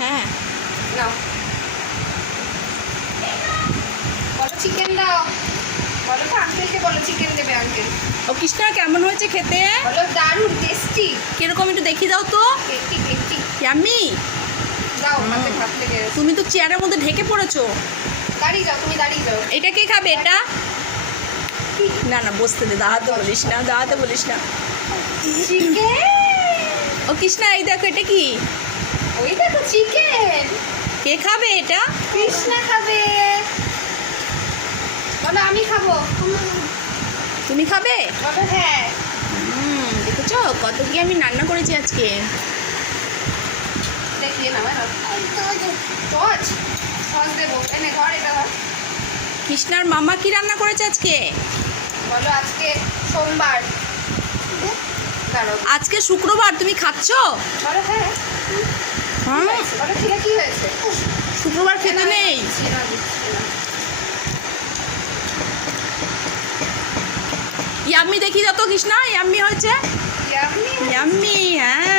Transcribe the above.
হ্যাঁ নাও বলো চিকেন দাও, বলো তো আঙ্কেলকে, বলো চিকেন দেবে আঙ্কেল। ও কৃষ্ণা কেমন হয়েছে খেতে? বলো দারুণ টেস্টি। কিরকম একটু দেখিয়ে দাও তো। Tasty tasty. ইয়াম্মি। দাও হাতে ভাত লেগে গেছে। তুমি তো চেয়ারের মধ্যে ঢেকে পড়েছো। দাঁড়িয়ে যাও, তুমি দাঁড়িয়ে যাও। এটা কে খাবে এটা? না না বসতে দে, দাঁড়াতে বলিস না, দাঁড়াতে বলিস না। চিকেন। ও কৃষ্ণা এই দেখো এটা কি? ওই দেখো চিকেন। কে খাবে এটা? কৃষ্ণা খাবে। বলো আমি খাবো। তুমি খাবে? বলো হ্যাঁ। দেখেছো কত কি আমি রান্না করেছি আজকে। দেখিয়ে নাও সস সস দেবো, এনে ধর এটা ধর। কৃষ্ণার মামা কি রান্না করেছে আজকে? বলো আজকে সোমবার। দাঁড়াও, আজকে শুক্রবার, তুমি খাচ্ছো? বলো হ্যাঁ। হ্যাঁ বলো খিদে কি হয়েছে? শুক্রবার খেতে নেই। দিচ্ছি না, দিচ্ছি না। ইয়াম্মি দেখিয়ে দাও তো কৃষ্ণা, ইয়াম্মি হয়েছে। ইয়াম্মি। ইয়াম্মি হ্যাঁ।